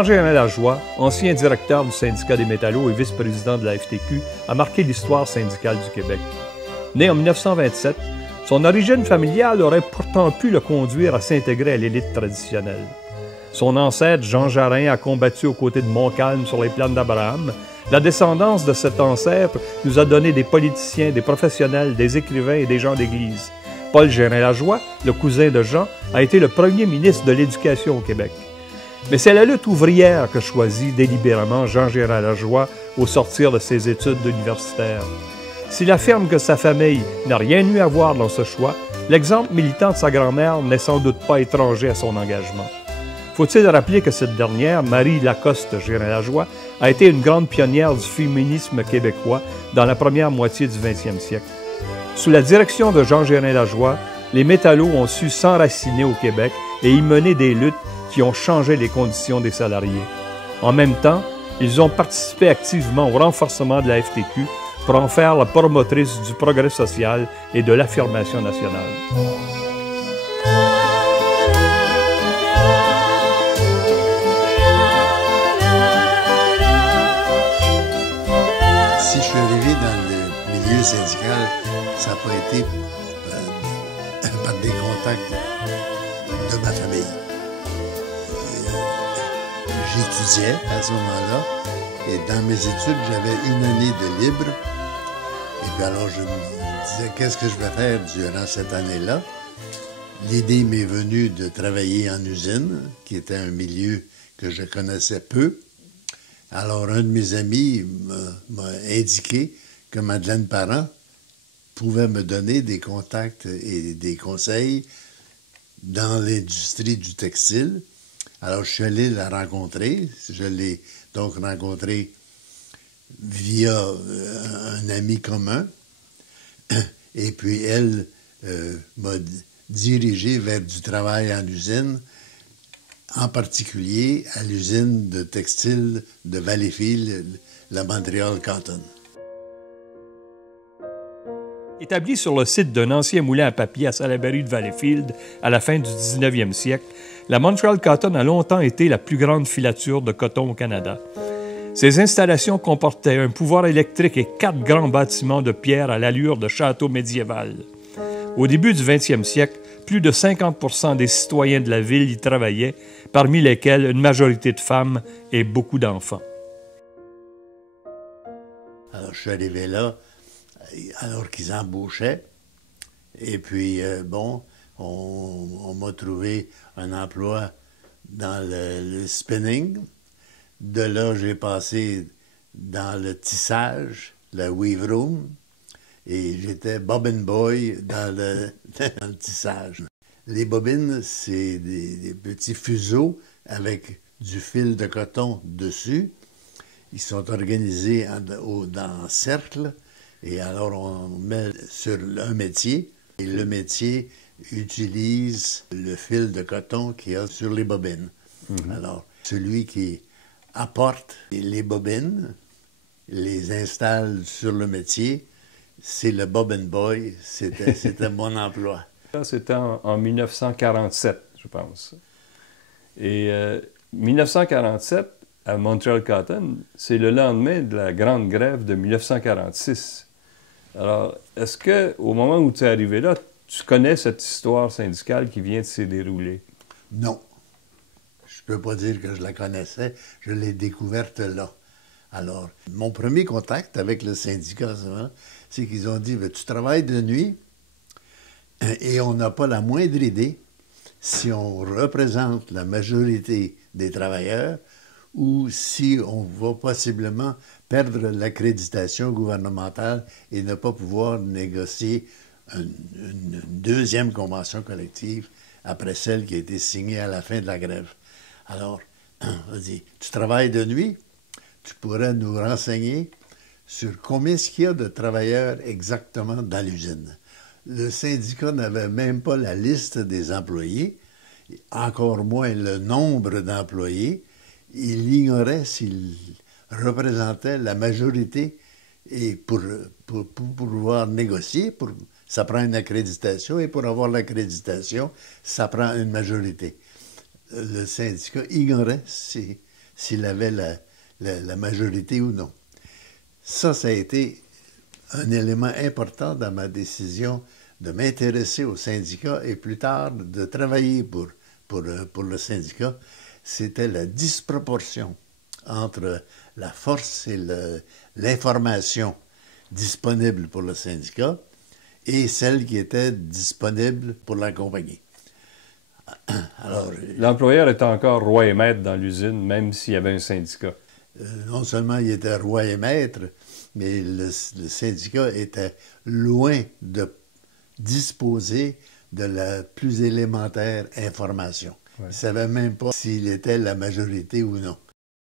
Jean-Gérin Lajoie, ancien directeur du syndicat des métallos et vice-président de la FTQ, a marqué l'histoire syndicale du Québec. Né en 1927, son origine familiale aurait pourtant pu le conduire à s'intégrer à l'élite traditionnelle. Son ancêtre, Jean Jarin, a combattu aux côtés de Montcalm sur les plaines d'Abraham. La descendance de cet ancêtre nous a donné des politiciens, des professionnels, des écrivains et des gens d'Église. Paul Gérin-Lajoie, le cousin de Jean, a été le premier ministre de l'Éducation au Québec. Mais c'est la lutte ouvrière que choisit délibérément Jean Gérin-Lajoie au sortir de ses études universitaires. S'il affirme que sa famille n'a rien eu à voir dans ce choix, l'exemple militant de sa grand-mère n'est sans doute pas étranger à son engagement. Faut-il rappeler que cette dernière, Marie Lacoste Gérin-Lajoie, a été une grande pionnière du féminisme québécois dans la première moitié du 20e siècle. Sous la direction de Jean Gérin-Lajoie, les métallos ont su s'enraciner au Québec et y mener des luttes qui ont changé les conditions des salariés. En même temps, ils ont participé activement au renforcement de la FTQ pour en faire la promotrice du progrès social et de l'affirmation nationale. Si je suis arrivé dans le milieu syndical, ça n'a pas été par des contacts de ma famille. J'étudiais à ce moment-là, et dans mes études, j'avais une année de libre. Et puis alors, je me disais, qu'est-ce que je vais faire durant cette année-là? L'idée m'est venue de travailler en usine, qui était un milieu que je connaissais peu. Alors, un de mes amis m'a indiqué que Madeleine Parent pouvait me donner des contacts et des conseils dans l'industrie du textile. Alors, je suis allé la rencontrer. Je l'ai donc rencontrée via un ami commun. Et puis, elle m'a dirigé vers du travail en usine, en particulier à l'usine de textile de Valleyfield, la Montreal Cotton. Établie sur le site d'un ancien moulin à papier à Salaberry de Valleyfield à la fin du 19e siècle, la Montreal Cotton a longtemps été la plus grande filature de coton au Canada. Ces installations comportaient un pouvoir électrique et 4 grands bâtiments de pierre à l'allure de château médiéval. Au début du 20e siècle, plus de 50% des citoyens de la ville y travaillaient, parmi lesquels une majorité de femmes et beaucoup d'enfants. Alors, je suis arrivé là alors qu'ils embauchaient. Et puis, on m'a trouvé un emploi dans le spinning. De là, j'ai passé dans le tissage, le weave room, et j'étais bobbin boy dans le tissage. Les bobines, c'est des petits fuseaux avec du fil de coton dessus. Ils sont organisés en cercle. Et alors, on met sur un métier, et le métier utilise le fil de coton qu'il y a sur les bobines. Mm-hmm. Alors, celui qui apporte les bobines, les installe sur le métier, c'est le bobbin boy, c'était mon emploi. C'était en 1947, je pense. Et 1947, à Montreal Cotton, c'est le lendemain de la grande grève de 1946. Alors, est-ce qu'au moment où tu es arrivé là, tu connais cette histoire syndicale qui vient de se dérouler? Non. Je ne peux pas dire que je la connaissais, je l'ai découverte là. Alors, mon premier contact avec le syndicat, c'est qu'ils ont dit, tu travailles de nuit et on n'a pas la moindre idée si on représente la majorité des travailleurs ou si on va possiblement perdre l'accréditation gouvernementale et ne pas pouvoir négocier une deuxième convention collective après celle qui a été signée à la fin de la grève. Alors, on dit, tu travailles de nuit, tu pourrais nous renseigner sur combien est-ce qu'il y a de travailleurs exactement dans l'usine. Le syndicat n'avait même pas la liste des employés, encore moins le nombre d'employés. Il ignorait s'il représentait la majorité et pour pouvoir négocier, ça prend une accréditation et pour avoir l'accréditation, ça prend une majorité. Le syndicat ignorait s'il avait la majorité ou non. Ça a été un élément important dans ma décision de m'intéresser au syndicat et plus tard de travailler pour le syndicat. C'était la disproportion entre la force et l'information disponible pour le syndicat et celle qui était disponible pour la compagnie. Alors, l'employeur était encore roi et maître dans l'usine, même s'il y avait un syndicat. Non seulement il était roi et maître, mais le syndicat était loin de disposer de la plus élémentaire information. Ouais. Il ne savait même pas s'il était la majorité ou non.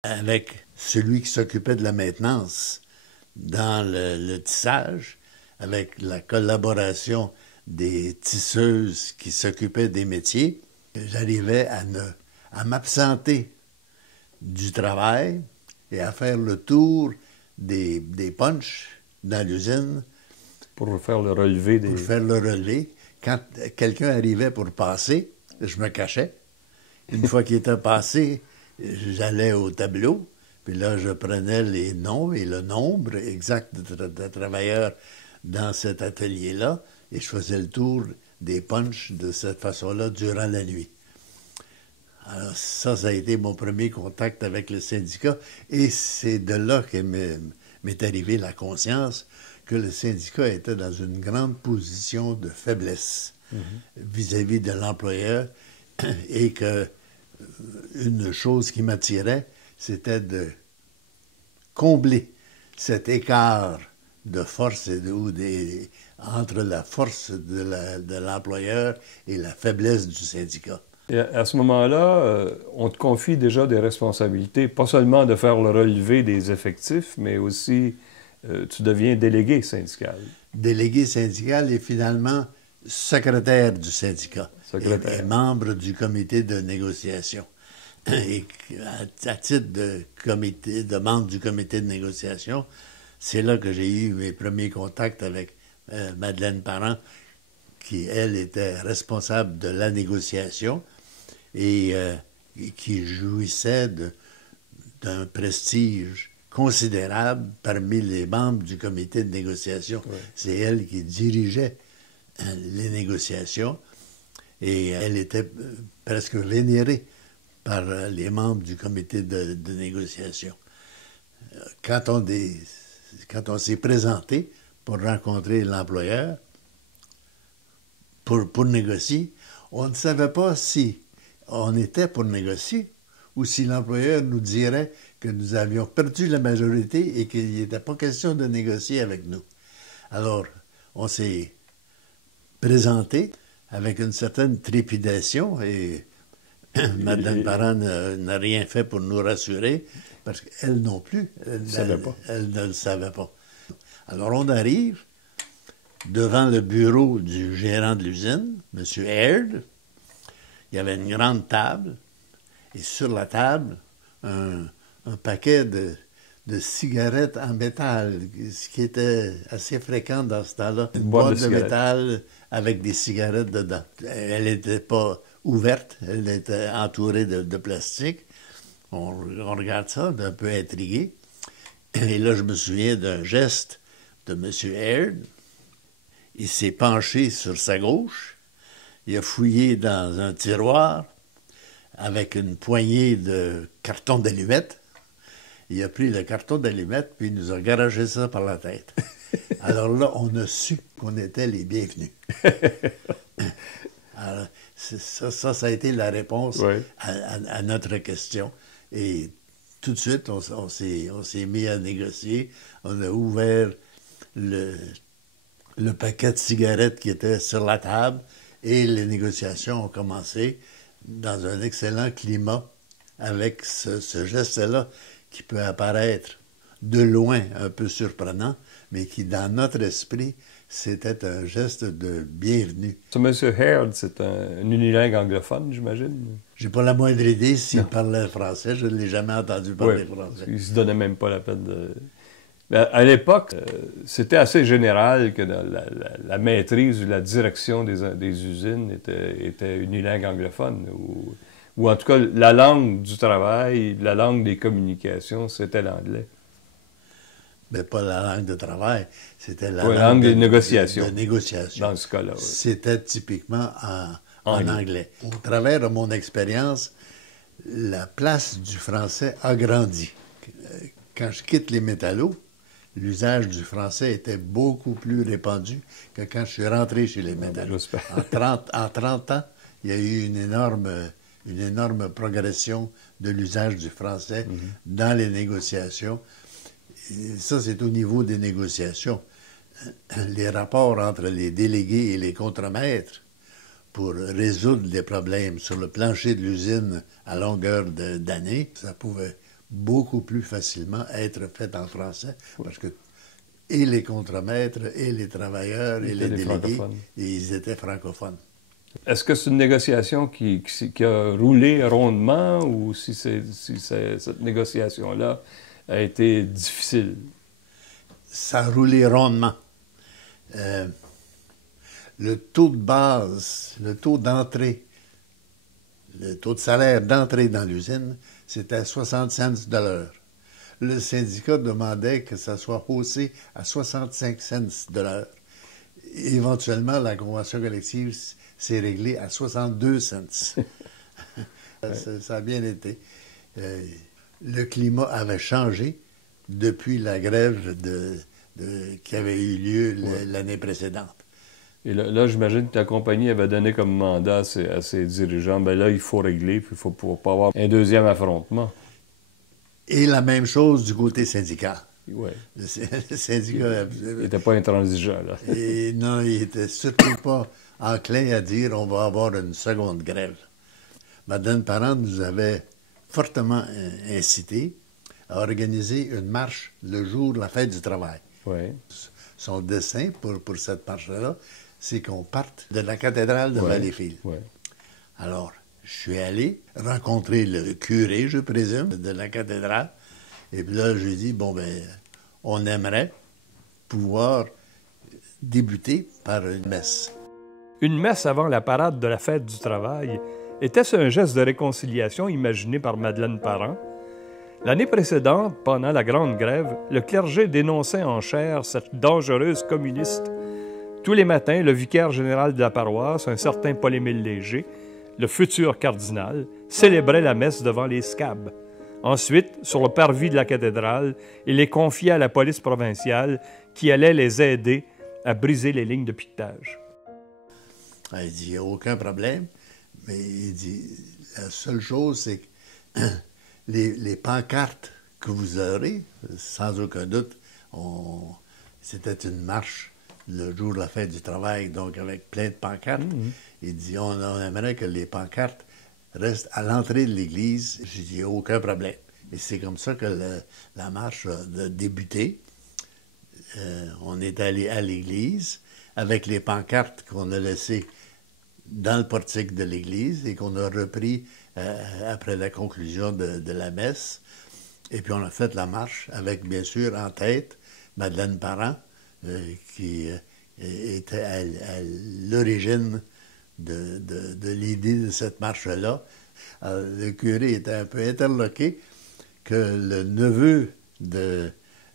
Avec celui qui s'occupait de la maintenance dans le tissage, avec la collaboration des tisseuses qui s'occupaient des métiers, j'arrivais à m'absenter du travail et à faire le tour des punchs dans l'usine. Pour faire le relevé des... Pour faire le relevé. Quand quelqu'un arrivait pour passer, je me cachais. Une fois qu'il était passé, j'allais au tableau, puis là, je prenais les noms et le nombre exact de travailleurs dans cet atelier-là, et je faisais le tour des punchs de cette façon-là durant la nuit. Alors ça a été mon premier contact avec le syndicat, et c'est de là que m'est arrivée la conscience que le syndicat était dans une grande position de faiblesse vis-à-vis de l'employeur, et que une chose qui m'attirait, c'était de combler cet écart de force entre la force de l'employeur et la faiblesse du syndicat. Et à ce moment-là, on te confie déjà des responsabilités, pas seulement de faire le relevé des effectifs, mais aussi tu deviens délégué syndical. Délégué syndical et finalement secrétaire du syndicat. Et membre du comité de négociation. Et à titre de membre du comité de négociation, c'est là que j'ai eu mes premiers contacts avec Madeleine Parent, qui, elle, était responsable de la négociation et qui jouissait d'un prestige considérable parmi les membres du comité de négociation. Ouais. C'est elle qui dirigeait les négociations et elle était presque vénérée par les membres du comité de négociation. Quand on s'est présenté pour rencontrer l'employeur, pour négocier, on ne savait pas si on était pour négocier ou si l'employeur nous dirait que nous avions perdu la majorité et qu'il n'était pas question de négocier avec nous. Alors, on s'est présenté avec une certaine trépidation et Madeleine Parent n'a rien fait pour nous rassurer parce qu'elle non plus, elle ne le savait pas. Alors, on arrive devant le bureau du gérant de l'usine, M. Aird. Il y avait une grande table, et sur la table, un paquet de cigarettes en métal, ce qui était assez fréquent dans ce temps-là. Une boîte de métal avec des cigarettes dedans. Elle n'était pas ouverte, elle était entourée de plastique. On regarde ça, d'un peu intrigué. Et là, je me souviens d'un geste de M. Aird. Il s'est penché sur sa gauche, il a fouillé dans un tiroir avec une poignée de cartons d'allumettes. Il a pris le carton d'allumettes, puis il nous a garagé ça par la tête. Alors là, on a su qu'on était les bienvenus. Alors, ça a été la réponse à notre question. Et tout de suite, on s'est mis à négocier. On a ouvert le paquet de cigarettes qui était sur la table et les négociations ont commencé dans un excellent climat avec ce geste-là qui peut apparaître de loin un peu surprenant, mais qui, dans notre esprit, c'était un geste de bienvenue. Ce M. Aird, c'est un unilingue anglophone, j'imagine? J'ai pas la moindre idée s'il parlait français. Je ne l'ai jamais entendu parler français. Il se donnait même pas la peine de... À l'époque, c'était assez général que la maîtrise ou la direction des usines était unilingue anglophone, Ou en tout cas, la langue du travail, la langue des communications, c'était l'anglais. Mais pas la langue de travail, c'était la langue des négociations. De négociation. Dans ce cas-là, oui. C'était typiquement en anglais. Au travers de mon expérience, la place du français a grandi. Quand je quitte les métallos, l'usage du français était beaucoup plus répandu que quand je suis rentré chez les métallos. En 30 ans, il y a eu une énorme progression de l'usage du français dans les négociations. Et ça, c'est au niveau des négociations. Les rapports entre les délégués et les contremaîtres pour résoudre les problèmes sur le plancher de l'usine à longueur d'année, ça pouvait beaucoup plus facilement être fait en français parce que et les contremaîtres et les travailleurs et les délégués, ils étaient francophones. Est-ce que c'est une négociation qui a roulé rondement ou si cette négociation-là a été difficile? Ça a roulé rondement. Le taux de base, le taux d'entrée, le taux de salaire d'entrée dans l'usine, c'était 60 cents de l'heure. Le syndicat demandait que ça soit haussé à 65 cents de l'heure. Éventuellement, la convention collective s'est réglée à 62 cents. Ça a bien été. Le climat avait changé depuis la grève qui avait eu lieu l'année précédente. Et là j'imagine que ta compagnie avait donné comme mandat à ses dirigeants, bien là, il faut régler, puis il faut pas avoir un deuxième affrontement. Et la même chose du côté syndical. Oui. Le syndicat... Il n'était pas intransigeant, là. Et non, il n'était surtout pas enclin à dire on va avoir une seconde grève. Madeleine Parent nous avait fortement incité à organiser une marche le jour de la fête du travail. Oui. Son dessein pour cette marche-là, c'est qu'on parte de la cathédrale de Valleyfield. Oui. Alors, je suis allé rencontrer le curé, je présume, de la cathédrale. Et puis là, je lui ai dit, bon, ben, on aimerait pouvoir débuter par une messe. Une messe avant la parade de la fête du travail, était-ce un geste de réconciliation imaginé par Madeleine Parent? L'année précédente, pendant la Grande Grève, le clergé dénonçait en chair cette dangereuse communiste. Tous les matins, le vicaire général de la paroisse, un certain Paul-Émile Léger, le futur cardinal, célébrait la messe devant les scabs. Ensuite, sur le parvis de la cathédrale, il les confiait à la police provinciale qui allait les aider à briser les lignes de piquetage. Il dit, il n'y a aucun problème, mais il dit, la seule chose, c'est que les pancartes que vous aurez, sans aucun doute, c'était une marche le jour de la fête du travail, donc avec plein de pancartes. Il dit, on aimerait que les pancartes restent à l'entrée de l'église. J'ai dit, aucun problème. Et c'est comme ça que la marche a débuté. On est allé à l'église avec les pancartes qu'on a laissées dans le portique de l'église et qu'on a repris après la conclusion de la messe. Et puis on a fait la marche avec, bien sûr, en tête, Madeleine Parent, qui était à l'origine de l'idée de cette marche-là. Le curé était un peu interloqué que le neveu de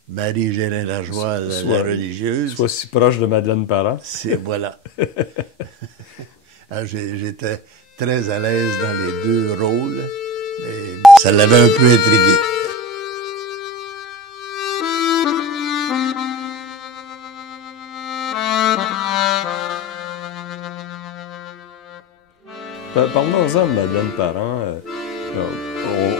Marie-Gérard Lajoie, la religieuse... Soit si proche de Madeleine Parent. Voilà. J'étais très à l'aise dans les deux rôles, mais ça l'avait un peu intrigué. Parlons-en de Madeleine Parent.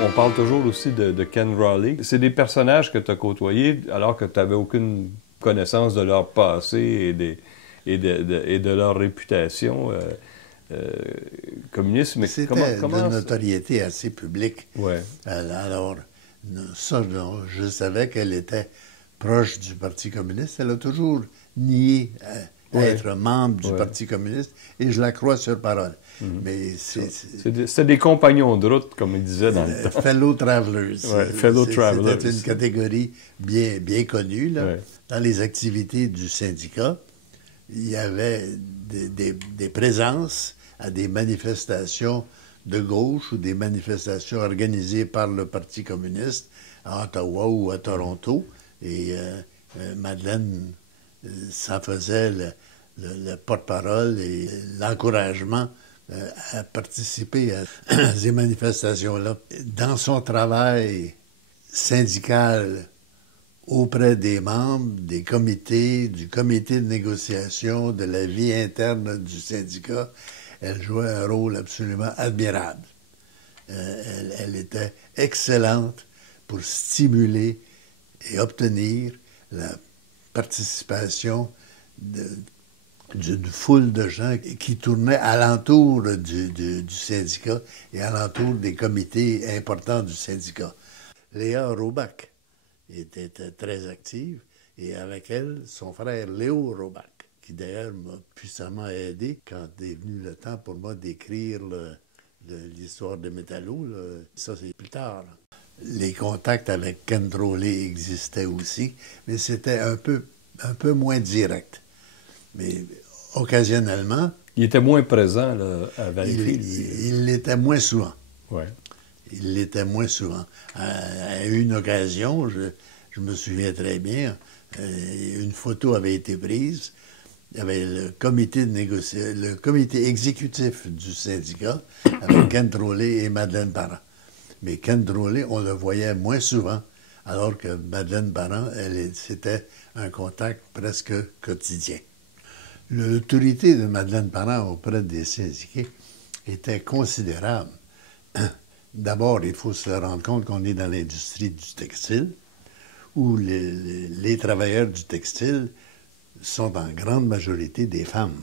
On parle toujours aussi de Ken Raleigh. C'est des personnages que tu as côtoyés alors que tu n'avais aucune connaissance de leur passé et de leur réputation communiste. Mais c'était de notoriété assez publique. Ouais. Alors, ça, je savais qu'elle était proche du Parti communiste. Elle a toujours nié être membre du Parti communiste et je la crois sur parole. Mais c'était des compagnons de route, comme il disait dans le temps. Fellow travelers. Fellow travelers. C'était une catégorie bien connue. Là. Dans les activités du syndicat, il y avait des présences à des manifestations de gauche ou des manifestations organisées par le Parti communiste à Ottawa ou à Toronto. Et Madeleine s'en faisait le porte-parole et l'encouragement à participer à ces manifestations-là. Dans son travail syndical auprès des membres, des comités, du comité de négociation, de la vie interne du syndicat, elle jouait un rôle absolument admirable. Elle était excellente pour stimuler et obtenir la participation d'une foule de gens qui tournaient alentour du syndicat et alentour des comités importants du syndicat. Léa Robach était très active, et avec elle, son frère Léo Robach, qui d'ailleurs m'a puissamment aidé quand est venu le temps pour moi d'écrire l'histoire de Métallo. Ça, c'est plus tard. Les contacts avec Ken Droley existaient aussi, mais c'était un peu moins direct. Mais occasionnellement... Il était moins présent là, à Valleyfield. Il l'était moins souvent. Ouais. Il l'était moins souvent. À une occasion, je me souviens très bien, une photo avait été prise. Il y avait le comité exécutif du syndicat avec Ken Droley et Madeleine Parent. Mais Ken Droley, on le voyait moins souvent, alors que Madeleine Parent, c'était un contact presque quotidien. L'autorité de Madeleine Parent auprès des syndiqués était considérable. D'abord, il faut se rendre compte qu'on est dans l'industrie du textile, où les travailleurs du textile sont en grande majorité des femmes.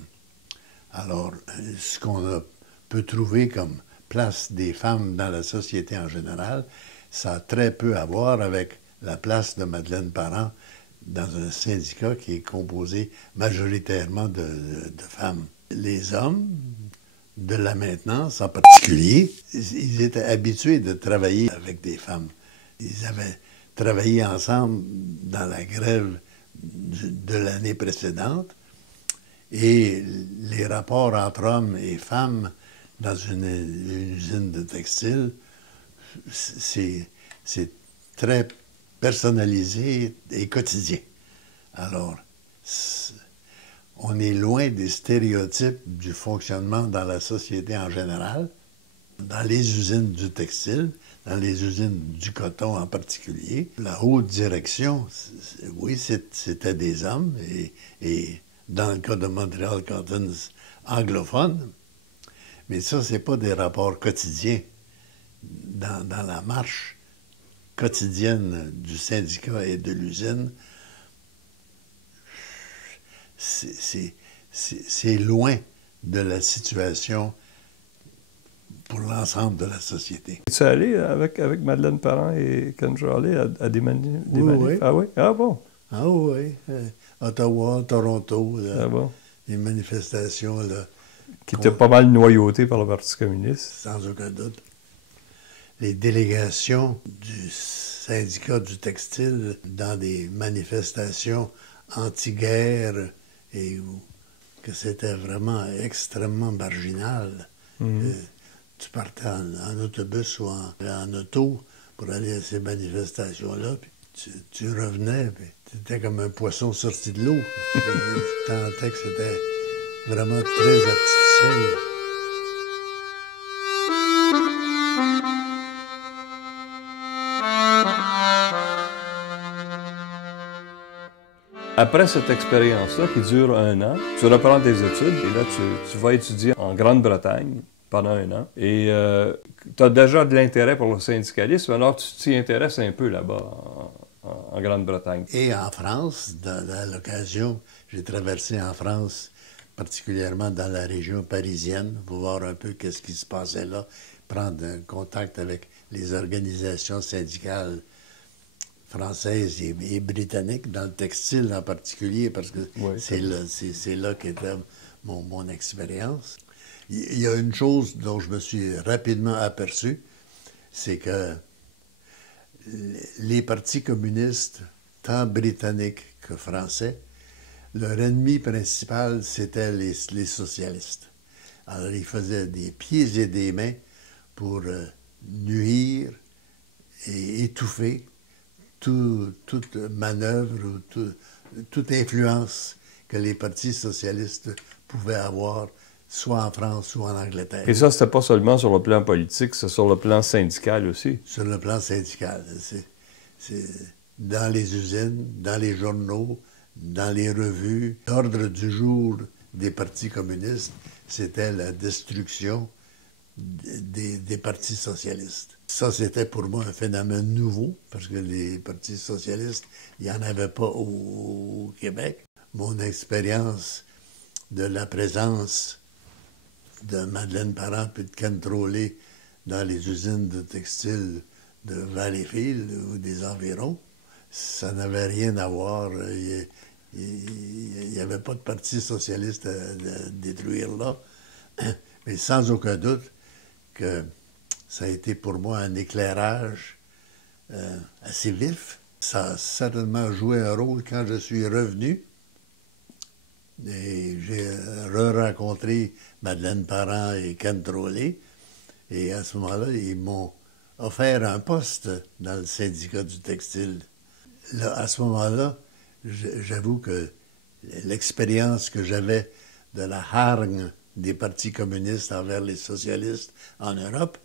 Alors, ce qu'on peut trouver comme place des femmes dans la société en général, ça a très peu à voir avec la place de Madeleine Parent dans un syndicat qui est composé majoritairement de femmes. Les hommes de la maintenance en particulier, ils étaient habitués de travailler avec des femmes. Ils avaient travaillé ensemble dans la grève de l'année précédente, et les rapports entre hommes et femmes dans une usine de textile, c'est très personnalisé et quotidien. Alors, on est loin des stéréotypes du fonctionnement dans la société en général, dans les usines du textile, dans les usines du coton en particulier. La haute direction, oui, c'était des hommes, et dans le cas de Montreal Cotton, anglophones, mais ça, c'est pas des rapports quotidiens dans la marche quotidienne du syndicat et de l'usine. C'est loin de la situation pour l'ensemble de la société. Es-tu allé avec Madeleine Parent et Ken Droley à des manifs? Oui. Ah oui? Ah bon? Ah oui. Ottawa, Toronto, Ah bon? les manifestations là, Qui étaient pas mal noyautées par le Parti communiste. sans aucun doute. Les délégations du syndicat du textile dans des manifestations anti-guerre et où que c'était vraiment extrêmement marginal. Tu partais en autobus ou en auto pour aller à ces manifestations-là, puis tu revenais, puis tu étais comme un poisson sorti de l'eau. Tu sentais que c'était vraiment très artificiel. Après cette expérience-là, qui dure 1 an, tu reprends tes études et là, tu vas étudier en Grande-Bretagne pendant 1 an. Et tu as déjà de l'intérêt pour le syndicalisme, alors tu t'y intéresses un peu là-bas, en Grande-Bretagne. Et en France, dans l'occasion, j'ai traversé en France, particulièrement dans la région parisienne, pour voir un peu qu'est-ce qui se passait là, prendre contact avec les organisations syndicales françaises et britanniques, dans le textile en particulier, parce que oui, c'est là qu'était mon expérience. Il y a une chose dont je me suis rapidement aperçu, c'est que les partis communistes, tant britanniques que français, leur ennemi principal, c'était les socialistes. Alors, ils faisaient des pieds et des mains pour nuire et étouffer toute manœuvre ou toute influence que les partis socialistes pouvaient avoir, soit en France ou en Angleterre. Et ça, c'était pas seulement sur le plan politique, c'est sur le plan syndical aussi. Sur le plan syndical. C'est dans les usines, dans les journaux, dans les revues. L'ordre du jour des partis communistes, c'était la destruction des partis socialistes. Ça, c'était pour moi un phénomène nouveau, parce que les partis socialistes, il n'y en avait pas au Québec. Mon expérience de la présence de Madeleine Parent puis de Ken Trolley dans les usines de textiles de Valleyfield ou des environs, ça n'avait rien à voir. Il n'y avait pas de parti socialiste à détruire là. Mais sans aucun doute que ça a été pour moi un éclairage assez vif. Ça a certainement joué un rôle quand je suis revenu. Et j'ai re-rencontré Madeleine Parent et Ken Trolley. Et à ce moment-là, ils m'ont offert un poste dans le syndicat du textile. Là, à ce moment-là, j'avoue que l'expérience que j'avais de la hargne des partis communistes envers les socialistes en Europe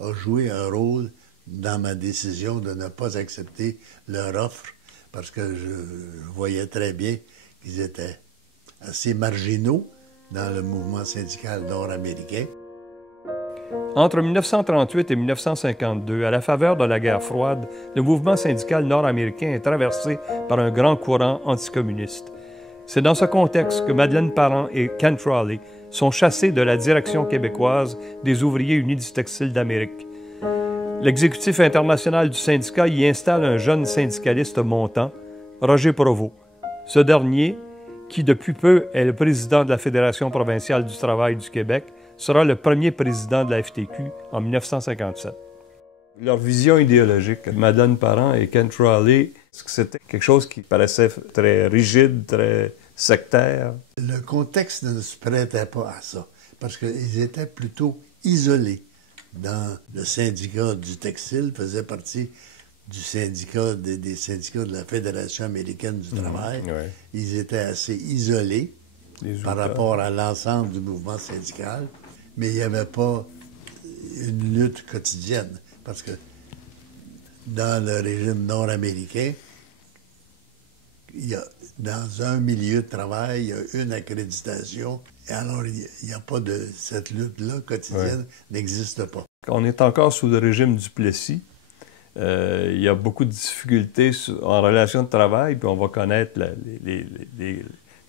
a joué un rôle dans ma décision de ne pas accepter leur offre, parce que je voyais très bien qu'ils étaient assez marginaux dans le mouvement syndical nord-américain. Entre 1938 et 1952, à la faveur de la guerre froide, le mouvement syndical nord-américain est traversé par un grand courant anticommuniste. C'est dans ce contexte que Madeleine Parent et Ken Trolley sont chassés de la direction québécoise des ouvriers unis du textile d'Amérique. L'exécutif international du syndicat y installe un jeune syndicaliste montant, Roger Provost. Ce dernier, qui depuis peu est le président de la Fédération provinciale du travail du Québec, sera le premier président de la FTQ en 1957. Leur vision idéologique, Madeleine Parent et Ken Trolley, c'était quelque chose qui paraissait très rigide, très sectaire. Le contexte ne se prêtait pas à ça, parce qu'ils étaient plutôt isolés. Dans le syndicat du textile, faisait partie du syndicat des syndicats de la Fédération américaine du travail. Ouais. Ils étaient assez isolés par rapport à l'ensemble du mouvement syndical, mais il n'y avait pas une lutte quotidienne, parce que dans le régime nord-américain, dans un milieu de travail, il y a une accréditation, et alors il n'y a pas de... Cette lutte-là quotidienne n'existe pas. On est encore sous le régime du Plessis. Il y a beaucoup de difficultés en relation de travail, puis on va connaître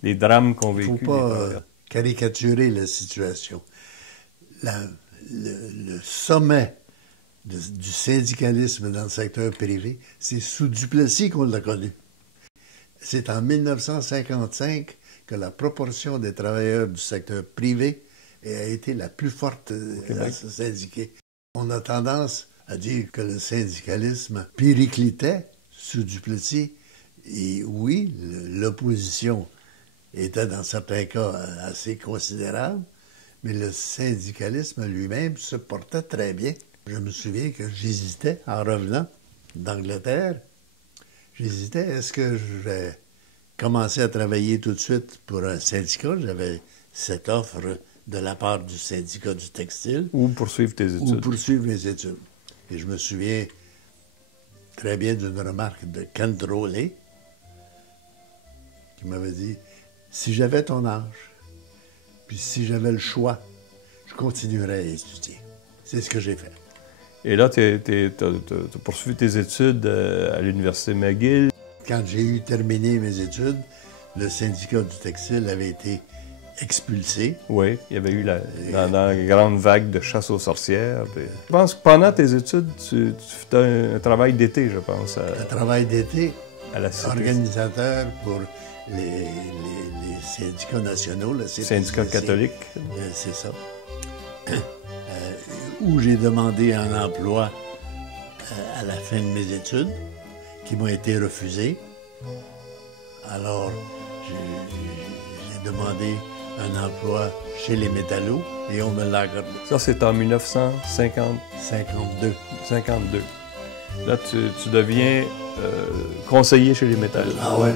les drames qu'on vécu. Il ne faut pas caricaturer la situation. Le sommet du syndicalisme dans le secteur privé, c'est sous Duplessis qu'on l'a connu. C'est en 1955 que la proportion des travailleurs du secteur privé a été la plus forte à se syndiquer. On a tendance à dire que le syndicalisme périclitait sous Duplessis. Et oui, l'opposition était dans certains cas assez considérable, mais le syndicalisme lui-même se portait très bien. Je me souviens que j'hésitais, en revenant d'Angleterre, j'hésitais, est-ce que je vais commencer à travailler tout de suite pour un syndicat? J'avais cette offre de la part du syndicat du textile. Ou poursuivre tes études. Ou poursuivre mes études. Et je me souviens très bien d'une remarque de Ken Trolley qui m'avait dit, si j'avais ton âge, puis si j'avais le choix, je continuerais à étudier. C'est ce que j'ai fait. Et là, tu as poursuivi tes études à l'Université McGill. Quand j'ai eu terminé mes études, le syndicat du textile avait été expulsé. Oui, il y avait eu dans la grande vague de chasse aux sorcières. Puis... Je pense que pendant tes études, tu fais un travail d'été, je pense. Un travail d'été, à la cité. Organisateur pour les syndicats nationaux. Syndicats catholiques. C'est ça. Où j'ai demandé un emploi à la fin de mes études, qui m'ont été refusés. Alors, j'ai demandé un emploi chez les métallos et on me l'a accordé. Ça, c'est en 1950. 52. 52. Là, tu deviens conseiller chez les métallos. Ah ouais.